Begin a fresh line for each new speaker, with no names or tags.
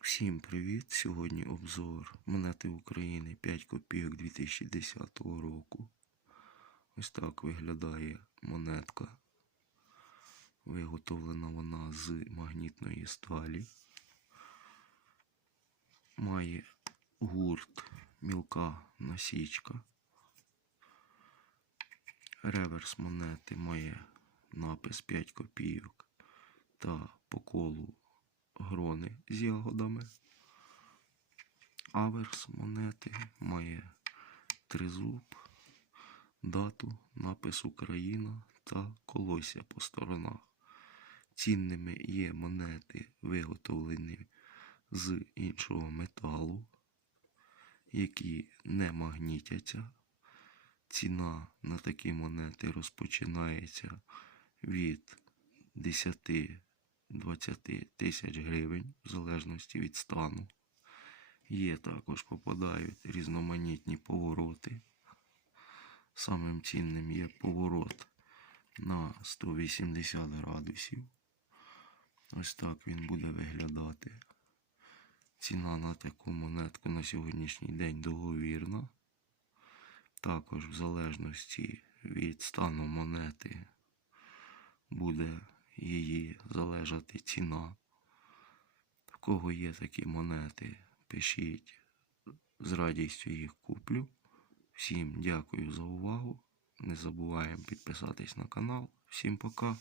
Всім привіт! Сьогодні обзор монети України 5 копійок 2010 року. Ось так виглядає монетка. Виготовлена вона з магнітної сталі. Має гурт мілка насічка. Реверс монети має напис 5 копійок та по колу грони з ягодами. Аверс монети має тризуб, дату, напис Україна та колосся по сторонах. Цінними є монети, виготовлені з іншого металу, які не магнітяться. Ціна на такі монети розпочинається від 10 20 тисяч гривень в залежності від стану. Є також попадають різноманітні повороти. Самим цінним є поворот на 180 градусів. Ось так він буде виглядати. Ціна на таку монетку на сьогоднішній день договірна. Також в залежності від стану монети буде її залежати ціна. В кого є такі монети, пишіть, з радістю їх куплю. Всім дякую за увагу. Не забуваємо підписатись на канал. Всім пока.